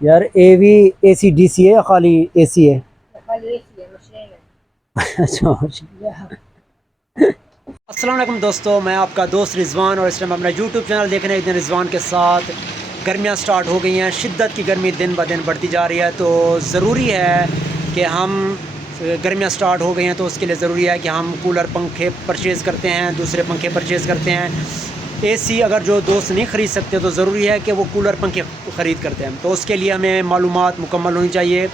यार A V A C D C है या खाली ए सी है? खाली एक ही है, मशीन है। अच्छा। अस्सलाम वालेकुम दोस्तों, मैं आपका दोस्त रिजवान और इस टाइम अपना यूट्यूब चैनल देख रहे हैं। एक दिन रिजवान के साथ गर्मियाँ स्टार्ट हो गई हैं, शिद्दत की गर्मी दिन ब दिन बढ़ती जा रही है। तो ज़रूरी है कि हम गर्मियाँ स्टार्ट हो गई हैं तो उसके लिए ज़रूरी है कि हम कूलर पंखे परचेज़ करते हैं, दूसरे पंखे परचेज़ करते हैं। एसी अगर जो दोस्त नहीं ख़रीद सकते तो ज़रूरी है कि वो कूलर पंखे ख़रीद करते हैं। तो उसके लिए हमें मालूमात मुकम्मल होनी चाहिए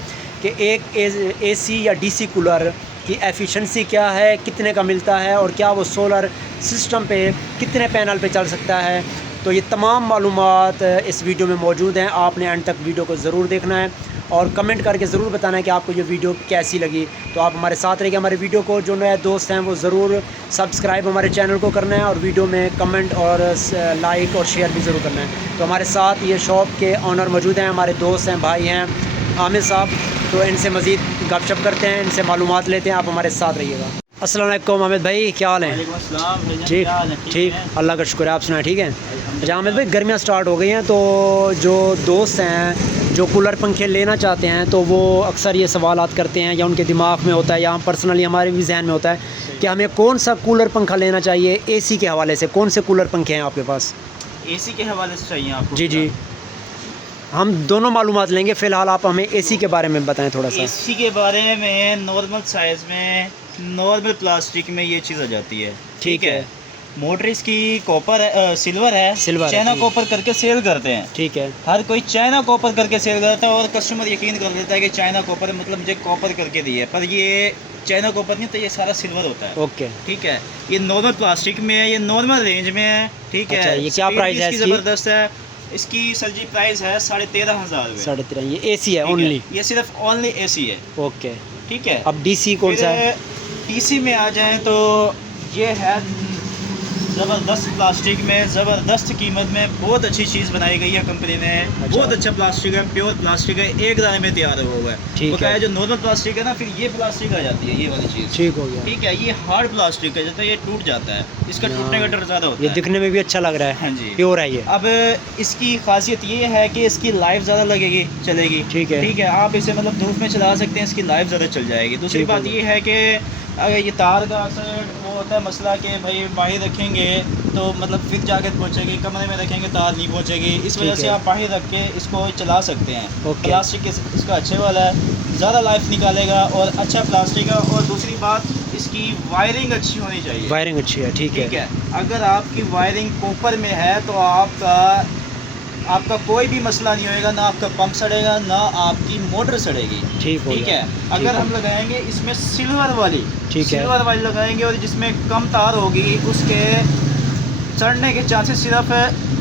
कि एक एसी या डीसी कूलर की एफिशिएंसी क्या है, कितने का मिलता है और क्या वो सोलर सिस्टम पे कितने पैनल पे चल सकता है। तो ये तमाम मालूमात इस वीडियो में मौजूद हैं। आपने एंड तक वीडियो को ज़रूर देखना है और कमेंट करके ज़रूर बताना है कि आपको ये वीडियो कैसी लगी। तो आप हमारे साथ रहिए। हमारे वीडियो को जो नए दोस्त हैं वो ज़रूर सब्सक्राइब हमारे चैनल को करना है और वीडियो में कमेंट और लाइक और शेयर भी ज़रूर करना है। तो हमारे साथ ये शॉप के ऑनर मौजूद हैं, हमारे दोस्त हैं, भाई हैं, आमिर साहब। तो इनसे मज़ीद गपशप करते हैं, इनसे मालूमात लेते हैं। आप हमारे साथ रहिएगा। अस्सलाम वालेकुम हामिद भाई, क्या हाल है? ठीक ठीक, अल्लाह का शुक्र है। आप सुनाए ठीक है? अच्छा हामिद भाई, गर्मियाँ स्टार्ट हो गई हैं तो जो दोस्त हैं जो कूलर पंखे लेना चाहते हैं तो वो अक्सर ये सवालात करते हैं या उनके दिमाग में होता है या पर्सनली हमारे भी जहन में होता है कि हमें कौन सा कूलर पंखा लेना चाहिए। एसी के हवाले से कौन से कूलर पंखे हैं आपके पास? एसी के हवाले से चाहिए आपको? जी जी, हम दोनों मालूमात लेंगे। फ़िलहाल आप हमें एसी के बारे में बताएं थोड़ा सा। एसी के बारे में नॉर्मल साइज़ में, नॉर्मल प्लास्टिक में ये चीज़ आ जाती है। ठीक है। मोटर इसकी कॉपर है, सिल्वर है। सिल्वर है, चाइना ठीक। कॉपर करके सेल करते हैं। ठीक है। हर कोई चाइना कॉपर करके सेल करता है और कस्टमर यकीन कर लेता है कि चाइना कॉपर मतलब मुझे कॉपर करके दी है, पर ये चाइना कॉपर नहीं, तो ये सारा सिल्वर होता है। ओके। ठीक है, ये नॉर्मल प्लास्टिक में है, ये नॉर्मल रेंज में है। ठीक अच्छा, है, ये क्या स्पीड प्राइस है इसकी इसकी? ज़बरदस्त है। इसकी सर जी प्राइस है 13,500 रुपये। 13.5? ये एसी है ठीक ओनली? ये सिर्फ ओनली एसी है। ओके। ठीक है, अब डीसी कौन सा है? डीसी में आ जाएं तो ये है ज़बरदस्त प्लास्टिक में, ज़बरदस्त कीमत में, बहुत अच्छी चीज़ बनाई गई है कंपनी ने। अच्छा। बहुत अच्छा प्लास्टिक है, प्योर प्लास्टिक है, एक दाने में तैयार हुआ है। ठीक वो क्या है। है, जो नॉर्मल प्लास्टिक है ना, फिर ये प्लास्टिक आ जाती है, ये वाली चीज़। ठीक हो गया। ठीक है, ये हार्ड प्लास्टिक है, जैसे ये टूट जाता है, इसका टूटने का डर ज़्यादा होता ये है। दिखने में भी अच्छा लग रहा है। हाँ जी, प्योर है ये। अब इसकी खासियत ये है कि इसकी लाइफ ज़्यादा लगेगी, चलेगी। ठीक है। ठीक है, आप इसे मतलब धूप में चला सकते हैं, इसकी लाइफ ज़्यादा चल जाएगी। दूसरी ठीक बात है। ये है कि अगर ये तार का अक्सर वो होता है मसला कि भाई बाहर रखेंगे तो मतलब फिर जाके पहुँचेगी, कमरे में रखेंगे तार नहीं पहुँचेगी, इस वजह ठीक से है। आप बाहर रख के इसको चला सकते हैं। ओके। प्लास्टिक इसका अच्छे वाला है, ज़्यादा लाइफ निकालेगा और अच्छा प्लास्टिक है। और दूसरी बात, इसकी वायरिंग अच्छी होनी चाहिए। वायरिंग अच्छी है। ठीक है। ठीक है, अगर आपकी वायरिंग कॉपर में है तो आपका कोई भी मसला नहीं होएगा, ना आपका पंप सड़ेगा, ना आपकी मोटर सड़ेगी। ठीक हो ठीक गया। है, अगर हम लगाएंगे इसमें सिल्वर वाली, ठीक है। सिल्वर वाली लगाएंगे और जिसमें कम तार होगी, उसके सड़ने के चांसेस सिर्फ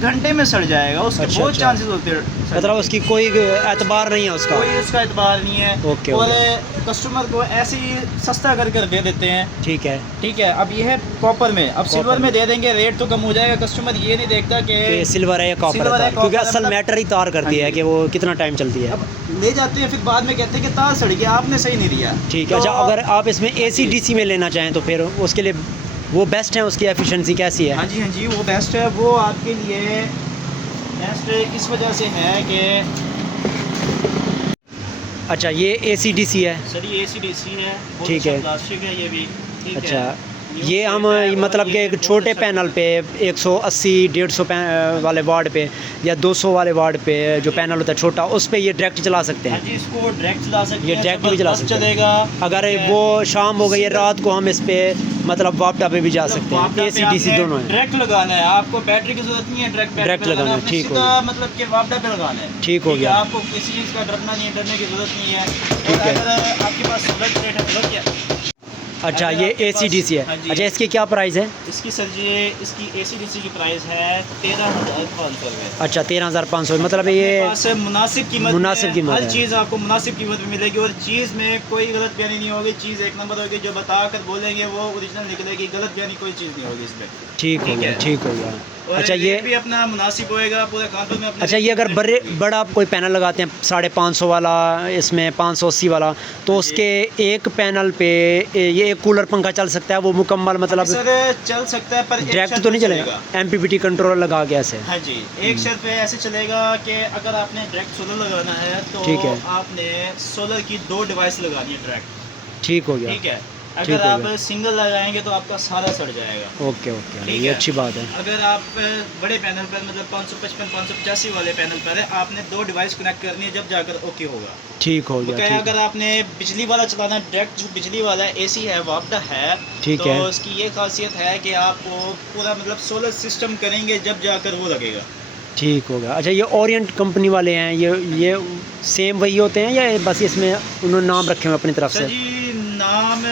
घंटे में सड़ जाएगा, उसके अच्छा, बहुत अच्छा। चांसेस होते हैं सड़ने मतलब के। उसकी कोई एतबार नहीं है उसका? कोई उसका एतबार नहीं है। ओके, और ओके। कस्टमर को ऐसे ही सस्ता कर कर दे देते हैं। ठीक है। ठीक है, अब ये है कॉपर में, अब सिल्वर में दे देंगे, रेट तो कम हो जाएगा। कस्टमर ये नहीं देखता कि कि सिल्वर है या कॉपर सिल्वर है, है, क्योंकि कॉपर है, असल मतलब- मैटर ही तार करती हाँ है जी। कि वो कितना टाइम चलती है। अब ले जाते हैं, फिर बाद में कहते हैं कि तार सड़ गया, आपने सही नहीं दिया। ठीक है। तो- अच्छा, अगर आप इसमें एसी जी। डीसी में लेना चाहें तो फिर उसके लिए वो बेस्ट है, उसकी एफिशिएंसी कैसी है? हाँ जी, हाँ जी, वो बेस्ट है। वो आपके लिए बेस्ट इस वजह से है कि अच्छा, ये एसी डीसी है? सर ये ACDC है, बहुत ठीक अच्छा है। प्लास्टिक है ये भी। ठीक अच्छा, है, ये हम मतलब कि एक छोटे पैनल पे 180 150 वाले वार्ड पे या 200 वाले वार्ड पे जो पैनल होता है छोटा, उस पे ये डायरेक्ट चला सकते हाँ हैं? जी, इसको डायरेक्ट चला सकते ये हैं, डायरेक्ट भी चला ज़बरदस्त सकते हैं। चलेगा। अगर ठीक है। वो शाम हो गई है, रात को हम इस पे मतलब वापटा पे भी जा सकते हैं। एसी डीसी दोनों हैं? डायरेक्ट लगाना है, आपको बैटरी की जरूरत नहीं है, डायरेक्ट लगाना है। आपने ठीक हो सीधा गया। मतलब कि वापडा पे लगाना है। ठीक हो है, गया। आपको किसी चीज़ का डरना नहीं है, डरने की जरूरत नहीं है। ठीक और है। अगर आपके पास सोलर प्लेट है तो क्या? अच्छा, अगर ये आपके एसी पास- डीसी है। हाँ जी। अच्छा, इसकी क्या प्राइस है? इसकी सर जी, इसकी ACDC की प्राइस है 13,500 रुपये। अच्छा, 13,500 मतलब अपने ये पास मुनासिब कीमत मुनासिब में कीमत हर है। चीज़ आपको मुनासिब कीमत में मिलेगी और चीज़ में कोई गलत बयानी नहीं होगी। चीज़ एक नंबर होगी, जो बता कर बोलेंगे वो ओरिजिनल निकलेगी, गलत बयानी कोई चीज़ नहीं होगी इसमें। ठीक हो ठीक गया। है। ठीक हो गया। और अच्छा, रेट ये भी अपना मुनासिब होएगा पूरे कानपुर में अपने। अच्छा, ये अगर बड़ा आप कोई पैनल लगाते हैं 550 वाला, इसमें 580 वाला, तो उसके एक पैनल पे ये एक कूलर पंखा चल सकता है वो मुकम्मल, मतलब सर चल सकता है पर एक डायरेक्ट शर्त तो पे नहीं चलेगा, MPPT कंट्रोलर लगा के ऐसे? हाँ जी, एक शर्त पे ऐसे चलेगा कि अगर आपने डायरेक्ट सोलर लगाना है तो ठीक है। आपने सोलर की 2 डिवाइस लगानी है डायरेक्ट, ठीक हो गया। ठीक है। ठीक अगर हो आप गया। सिंगल लगाएंगे तो आपका सारा सड़ जाएगा। ओके ओके, ठीक ये है। अच्छी बात है। अगर आप बड़े पैनल पर मतलब 555 585 वाले पैनल पर है, आपने 2 डिवाइस कनेक्ट करनी है जब जाकर ओके होगा। ठीक हो गया। बकाया ठीक अगर है। आपने बिजली वाला चलाना है, डायरेक्ट जो बिजली वाला है, एसी है, वापडा है, ठीक तो है। उसकी ये खासियत है कि आप पूरा मतलब सोलर सिस्टम करेंगे जब जाकर वो लगेगा। ठीक हो गया। अच्छा, ये ओरिएंट कंपनी वाले हैं, ये सेम वही होते हैं या बस इसमें उन्होंने नाम रखे हुए अपनी तरफ सर से? जी, नाम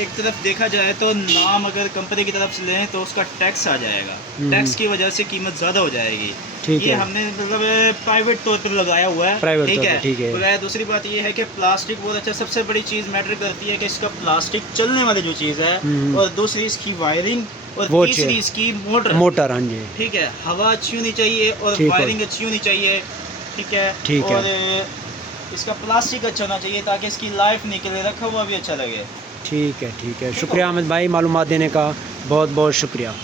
एक तरफ देखा जाए तो नाम अगर कंपनी की तरफ से लें तो उसका टैक्स आ जाएगा, टैक्स की वजह से कीमत ज़्यादा हो जाएगी। ठीक ये है। हमने मतलब प्राइवेट तौर पर लगाया हुआ है, प्राइवेट ठीक तौर है। पे, ठीक है। बगैर दूसरी बात ये है कि प्लास्टिक बहुत अच्छा, सबसे बड़ी चीज़ मैटर करती है कि इसका प्लास्टिक चलने वाली जो चीज़ है, और दूसरी इसकी वायरिंग, और वो तीसरी इसकी मोटर। मोटर, हाँ जी। ठीक है, हवा अच्छी होनी चाहिए और ठीक है। वायरिंग अच्छी होनी चाहिए, ठीक है। ठीक है। और इसका प्लास्टिक अच्छा होना चाहिए ताकि इसकी लाइफ निकले, रखा हुआ भी अच्छा लगे। ठीक है। ठीक है, शुक्रिया अहमद भाई, मालूमात देने का बहुत बहुत शुक्रिया।